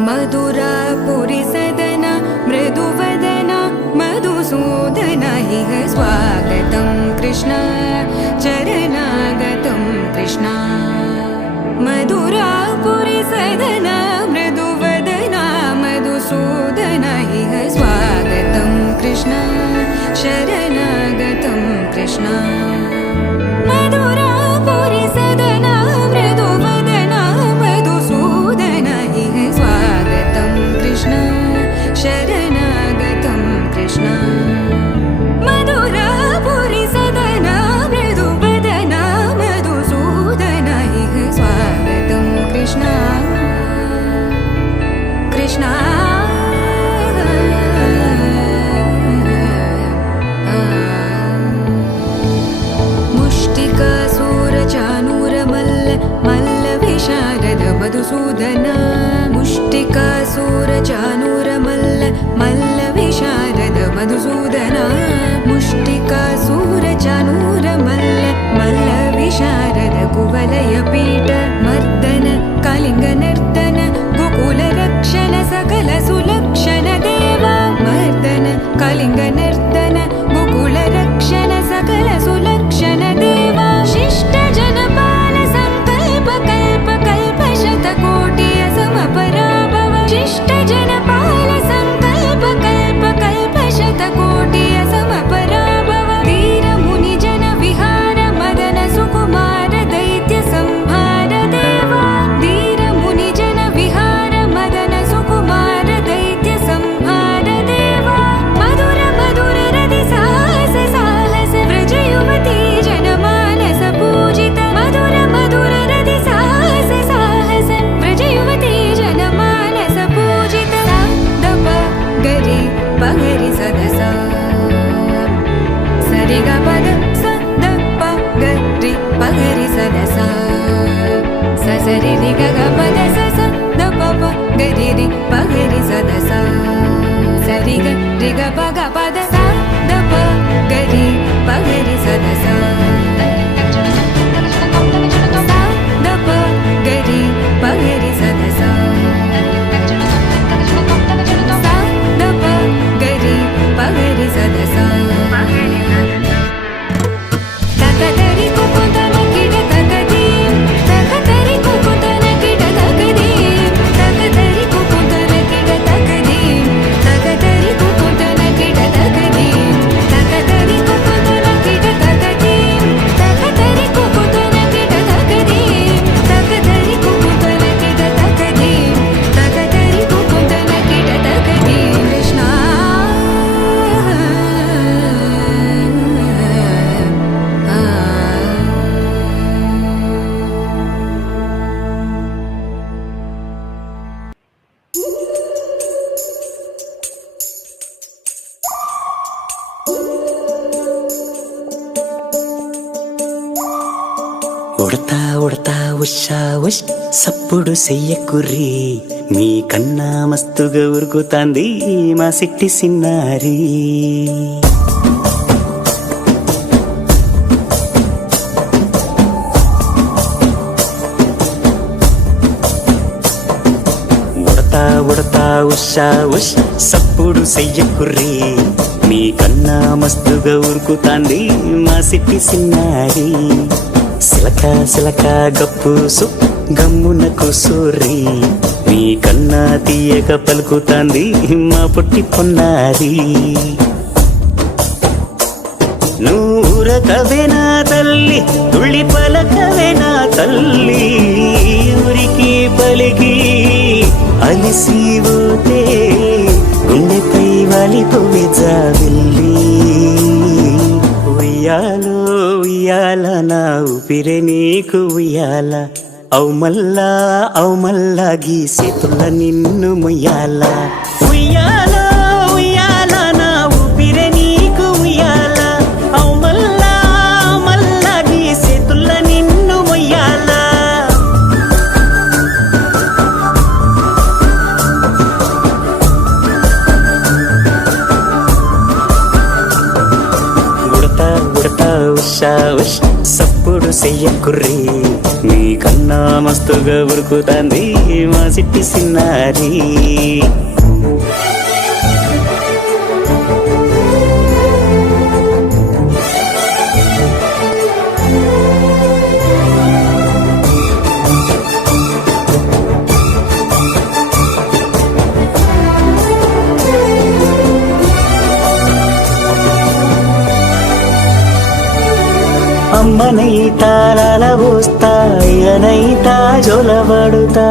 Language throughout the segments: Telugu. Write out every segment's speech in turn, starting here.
मधुरापुरी सदन मृदुवदन मधुसूदन इह स्वागतं कृष्ण चरणागतं कृष्ण मधुरापुरी सदन मृदुवदन मधुसूदन इह स्वागतं कृष्ण शरणागतं कृष्ण मधुरापुरी सदन मृदुवदन मधुसूदन इह स्वागतं कृष्ण शरणागतं कृष्ण मधुरापुरी सदन मृदुवदन मधुसूदन इह स्वागतं कृष्ण कृष्ण मधुसूदन मुष्टिकासुरचाणूर मल्ल विशारद मधुसूदन मुष्टिकासुरचाणूर मल्ल विशारद कुवलय पीठ मर्दन कलिंग नर्तन गोकुल रक्षण सकल सुलक्षण देवा मर्दन कलिंग नर्तन गोकुल रक्षण सकल सुलक्षण देवा शिष्ट जनपाल संकल्प कल्प कल्प शतकोटि असमपराभव शिष्ट जनपाल संकल्प कल्प कल्प शतकोटि असमपराभव धीर मुनि जन विहार मदन सुकुमार दैत्य संहार देवा धीर मुनि जन विहार मदन सुकुमार दैत्य संहार देवा मधुर मधुर रति साहस साहस व्रज युवती जनमानस पूजित मधुर मधुर रति साहस साहस व्रज युवती जनमानस पूजित दप गरि पगरि सदसा सरि ग पद स द प गरि पगरि सदसा स सरि रि ग ग पद स स द प प गरि रि पगरि सदसा सरि ग रि ग प ग पद स द प गरि पगरि सदसा द प गरि पगरि सदसा द प गरि पगरि सदसा तकदरि कुकुतन किड तकदीं तकदरि कुकुतन किड तकदीं तकदरि कुकुतन किड तकदीं तकदरि कुकुतन किड तकदीं तकदरि कुकुतन किड तकदीं तकदरि कुकुतन किड तकदीं तकदरि कुकुतन किड तकदीं तकदरि कुकुतन किड तकदीं कृष्ण ఉడతా ఉడతా ఉషా ఉష్ సప్పుడు చెయ్యకుర్రి మీ కన్నా మస్తుగా ఉరుకుతాంది మా సిట్టి సిన్నారి ఉడతా ఉడతా ఉషా ఉష్ సప్పుడు చెయ్యకుర్రి మీ కన్నా మస్తుగా ఉరుకుతాంది మా సిట్టి సిన్నారి సిలక సిలక గప్పు సు గమ్మున కూసూరి మీ కన్నా తీయక పలుకుతాంది మా పొట్టి పొన్నారి నూరకవేనా తల్లి తుళ్ళి పలకవేనా తల్లి ఊరికి పలికి అలిసిపోతే గుండెపై వాలిపోవే జాబిల్లి ఉయ్యాలో ఉయ్యాల నా ఊపిరే నీకు ఉయ్యాల అవు మల్లా గీసేతుల్ల నిన్ను ముయ్యాల ఉయ్యాల ఉయ్యాల నా ఊపిరే నీకు ఉయ్యాల అవు మల్లా గీసేతుల్ల నిన్ను ముయ్యాల ఉడతా ఉడతా ఉషా ఉష్ సప్పుడు చెయ్యకుర్రి నీ కన్నా మస్తుగా ఉరుకుతాంది మా సిట్టి సిన్నారి. అమ్మనైతా లాలబోస్తా అయ్యనైతా జొలబడుతా,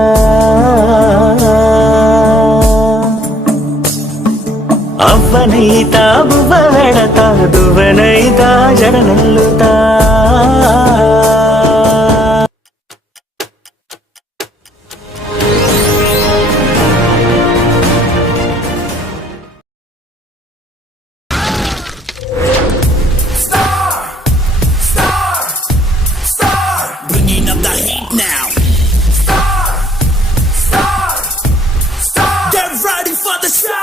అవ్వనైతా బువ్వ వెడతా దువ్వనైతా జడనల్లుతా. Bringing up the heat now. Get ready for the show.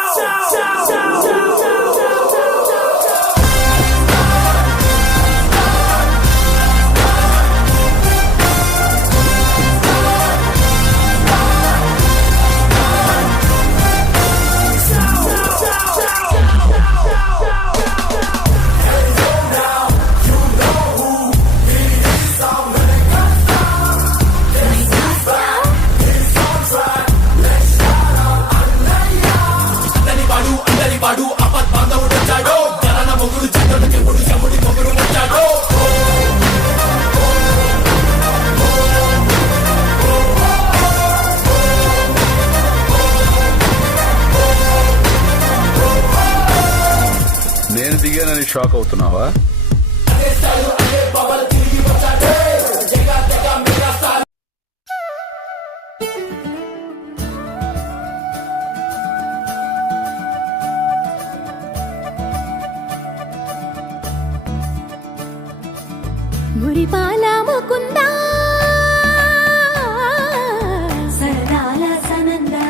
నేను దిగానని షాక్ అవుతున్నావా? మురిపాల ముకుందా సరదాల సనందా,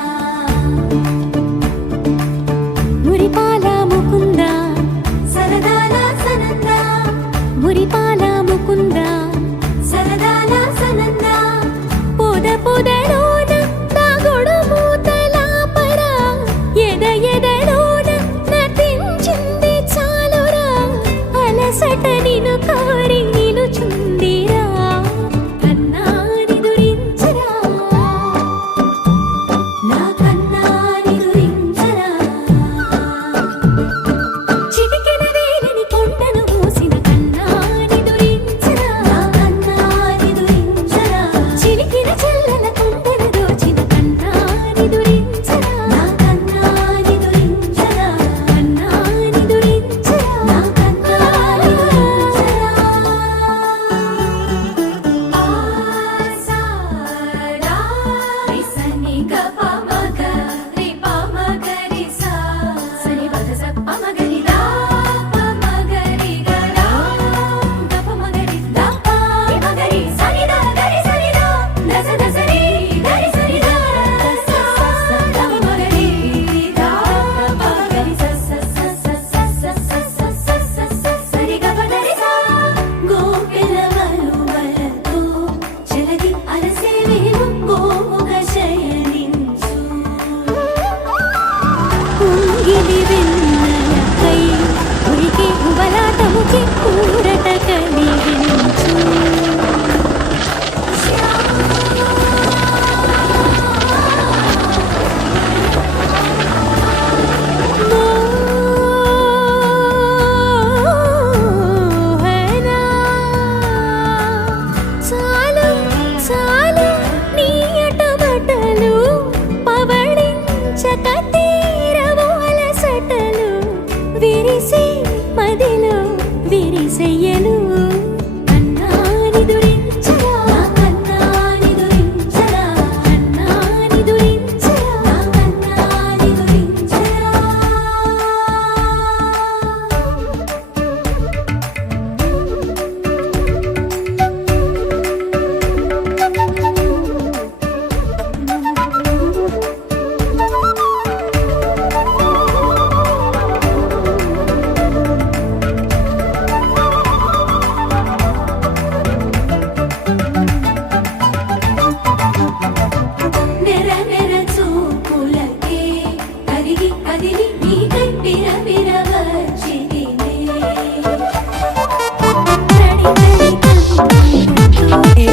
మురిపాల ముకుందా సరదాల సనందా.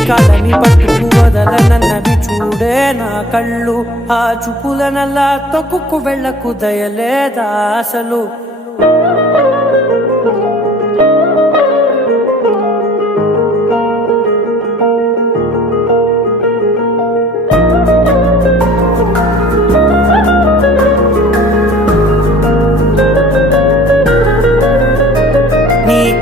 కళని పట్టుకు వదలనన్నవి చూడే నా కళ్ళు ఆ చూపులనల్లా తొక్కుకు వెళ్ళకు దయలేదా అసలు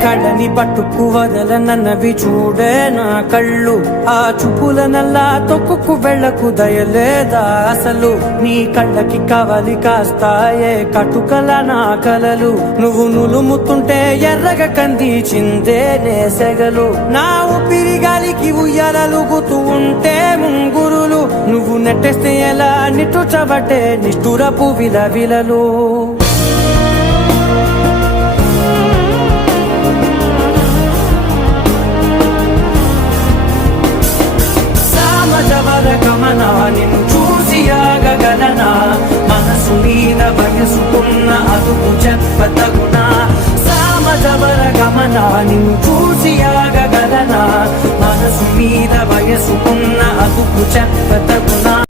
కళ్ళని పట్టుకు వదలనన్నవి చూడే నా కళ్ళు ఆ చూపులనల్లా తొక్కుకు వెళ్ళకు దయలేదా అసలు నీ కళ్ళకి కవలి కాస్తాయే కటుకల నా కలలు నువ్వు నులుముతుంటే ఎర్రగా కందిచిందే నేసెగలు నా ఊపిరి గాలికి ఉయ్యాలలుగుతూ ఉంటే ముంగురులు నువ్వు నెట్టేస్తే ఎలా నిట్టుచబట్టే నిష్ఠురపు విలవిలలు గమనా నిన్ను చూసి ఆగగలనా మనసు మీద వయసుకున్న అదుపు చెప్పతగునా సామజవర గమనా నిన్ను చూసి ఆగగలనా మనసు మీద వయసుకున్న అదుపు చెప్పతగునా